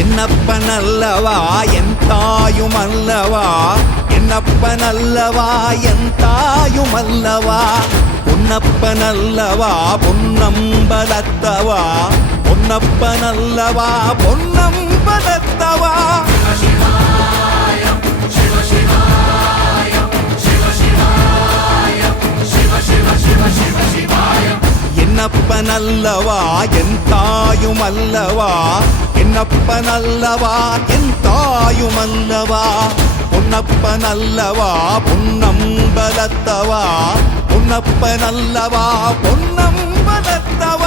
என்னப்பனல்லவா என் தாயுமல்லவா, என்னப்பனல்லவா என் தாயுமல்லவா, பொன்னப்பனல்லவா பொன்னம்பலத்தவா, பொன்னப்பனல்லவா பொன்னம்பலத்தவா. என்னப்பனல்லவா என் தாயுமல்லவா, என்னப்பனல்லவா என் தாயுமல்லவா, பொன்னப்பனல்லவா பொன்னம்பலத்தவா, பொன்னப்பனல்லவா பொன்னம்பலத்தவா.